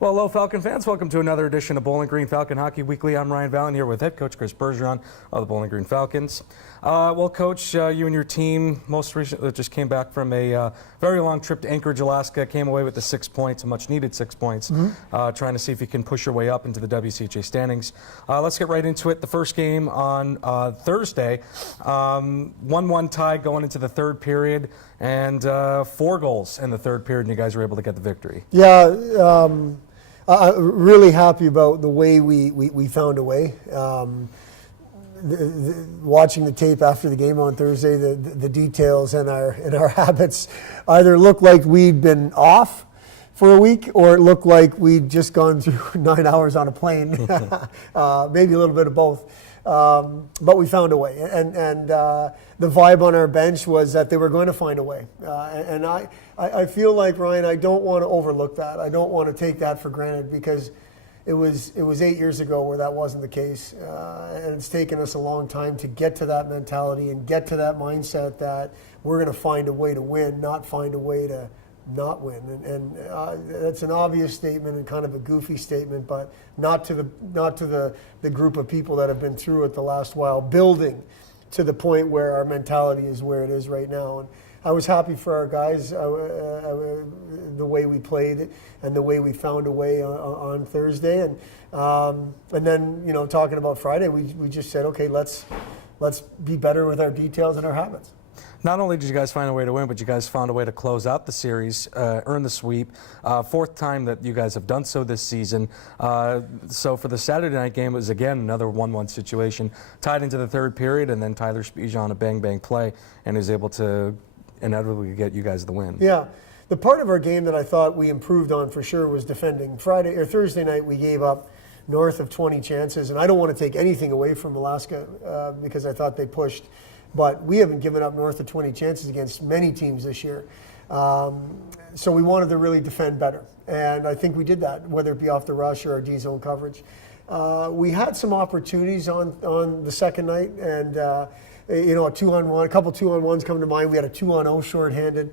Well, hello, Falcon fans. Welcome to another edition of Bowling Green Falcon Hockey Weekly. I'm Ryan Vallon here with head coach Chris Bergeron of the Bowling Green Falcons. Well, Coach, you and your team most recently just came back from a very long trip to Anchorage, Alaska. Came away with the 6 points, a much-needed 6 points, trying to see if you can push your way up into the WCHA standings. Let's get right into it. The first game on Thursday, 1-1 tie going into the third period, and 4 goals in the third period, and you guys were able to get the victory. Yeah. Really happy about the way we found a way. Watching the tape after the game on Thursday, the details in our habits either looked like we'd been off for a week, or it looked like we'd just gone through 9 hours on a plane. Maybe a little bit of both. But we found a way, and the vibe on our bench was that they were going to find a way. And I feel like, Ryan, I don't want to overlook that. I don't want to take that for granted, because it was 8 years ago where that wasn't the case. And it's taken us a long time to get to that mentality and get to that mindset that we're going to find a way to win, not find a way to not win. And that's an obvious statement and kind of a goofy statement, but not to the group of people that have been through it the last while, building to the point where our mentality is where it is right now. And I was happy for our guys, the way we played and the way we found a way on Thursday. And then, you know, talking about Friday, we just said, okay, let's be better with our details and our habits. Not only did you guys find a way to win, but you guys found a way to close out the series, earn the sweep. Fourth time that you guys have done so this season. So for the Saturday night game, it was again another 1-1 situation, tied into the third period, and then Tyler Spezia on a bang-bang play, and is able to inevitably get you guys the win. Yeah. The part of our game that I thought we improved on for sure was defending. Thursday night, we gave up north of 20 chances, and I don't want to take anything away from Alaska because I thought they pushed. But we haven't given up north of 20 chances against many teams this year. So we wanted to really defend better. And I think we did that, whether it be off the rush or our D-zone coverage. We had some opportunities on the second night, and you know, a 2-on-1, a couple 2-on-1s come to mind. We had a 2-on-0 shorthanded.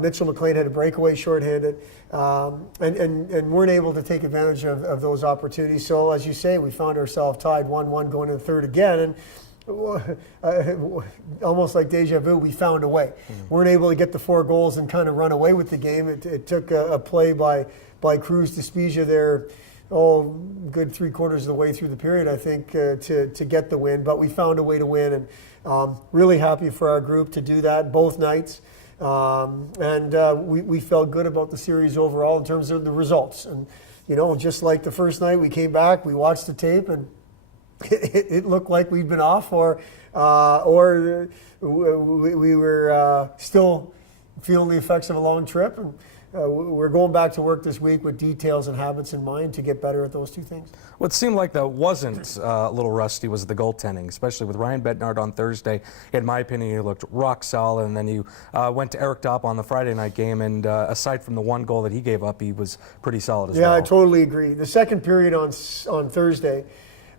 Mitchell McLean had a breakaway shorthanded, and weren't able to take advantage of those opportunities. So as you say, we found ourselves tied 1-1 going into the third again. And almost like deja vu, we found a way. Weren't able to get the 4 goals and kind of run away with the game. It took a play by Cruz to Spezia there, good 3/4 of the way through the period, I think, to get the win. But we found a way to win, and really happy for our group to do that both nights. We felt good about the series overall in terms of the results. And, you know, just like the first night, we came back, we watched the tape, and it looked like we'd been off, or we were still feeling the effects of a long trip. And we're going back to work this week with details and habits in mind to get better at those two things. What seemed like that wasn't a little rusty was the goaltending, especially with Ryan Bednard on Thursday. In my opinion, he looked rock solid, and then you went to Eric Dopp on the Friday night game, and aside from the 1 goal that he gave up, he was pretty solid as well. Yeah, I totally agree. The second period on Thursday,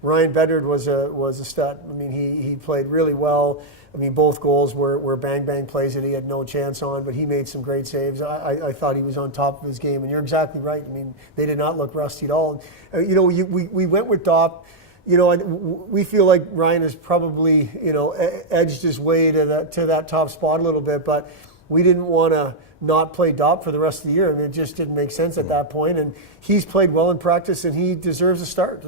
Ryan Bednard was a stud. I mean, he played really well. I mean, both goals were bang-bang plays that he had no chance on, but he made some great saves. I thought he was on top of his game, and you're exactly right. I mean, they did not look rusty at all. You know, we went with Dopp. You know, and we feel like Ryan has probably, you know, edged his way to that top spot a little bit, but we didn't want to not play Dopp for the rest of the year. I mean, it just didn't make sense at that point. And he's played well in practice, and he deserves a start.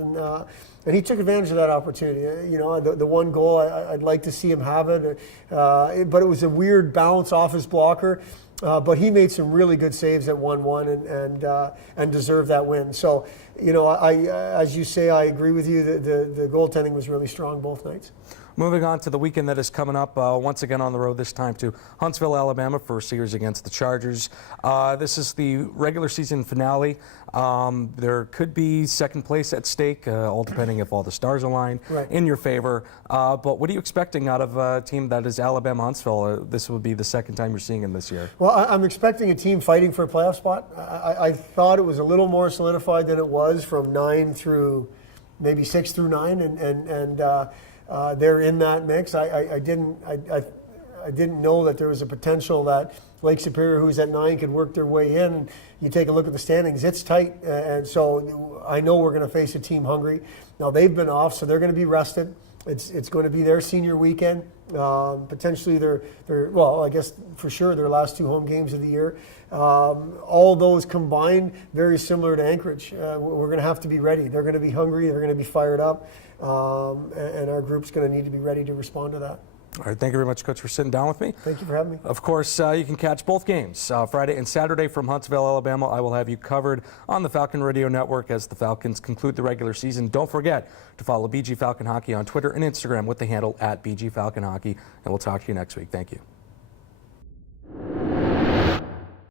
And he took advantage of that opportunity. You know, the 1 goal, I'd like to see him have it. But it was a weird bounce off his blocker. But he made some really good saves at 1-1 and deserved that win. So, you know, as you say, I agree with you. The goaltending was really strong both nights. Moving on to the weekend that is coming up, once again on the road, this time to Huntsville, Alabama for a series against the Chargers. This is the regular season finale. There could be second place at stake, all depending if all the stars align in your favor. But what are you expecting out of a team that is Alabama-Huntsville? This would be the second time you're seeing them this year. Well, I'm expecting a team fighting for a playoff spot. I thought it was a little more solidified than it was from 9 through maybe 6 through 9, and they're in that mix. I didn't know that there was a potential that Lake Superior, who's at 9, could work their way in. You take a look at the standings; it's tight, and so I know we're going to face a team hungry. Now they've been off, so they're going to be rested. It's going to be their senior weekend. Potentially well, I guess for sure their last 2 home games of the year. All those combined, very similar to Anchorage. We're going to have to be ready. They're going to be hungry. They're going to be fired up, and our group's going to need to be ready to respond to that. All right, thank you very much, Coach, for sitting down with me. Thank you for having me. Of course, you can catch both games, Friday and Saturday from Huntsville, Alabama. I will have you covered on the Falcon Radio Network as the Falcons conclude the regular season. Don't forget to follow BG Falcon Hockey on Twitter and Instagram with the handle @BG Falcon Hockey, and we'll talk to you next week. Thank you.